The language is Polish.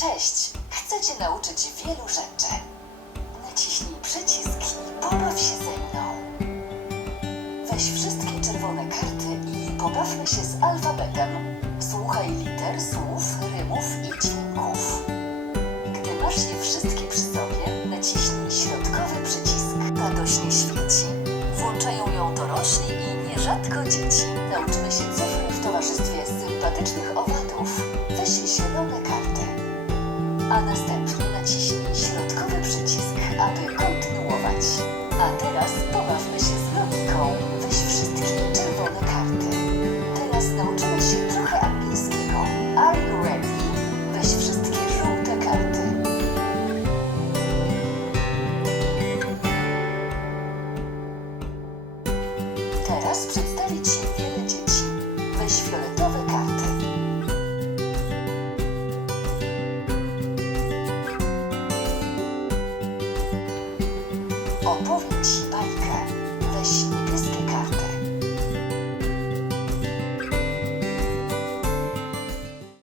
Cześć! Chcę Cię nauczyć wielu rzeczy. Naciśnij przycisk i pobaw się ze mną. Weź wszystkie czerwone karty i pobawmy się z alfabetem. Słuchaj liter, słów, rymów i dźwięków. Gdy masz je wszystkie przy sobie, naciśnij środkowy przycisk. Radośnie świeci. Włączają ją dorośli i nierzadko dzieci. Nauczymy się cyfry w towarzystwie sympatycznych owadów. A następnie naciśnij środkowy przycisk, aby kontynuować. A teraz pobawmy się z logiką. Weź wszystkie czerwone karty. Teraz nauczymy się trochę angielskiego. Are you ready? Weź wszystkie żółte karty. Teraz przedstawię Ci wiele dzieci. Weź fioletowe Opowiem Ci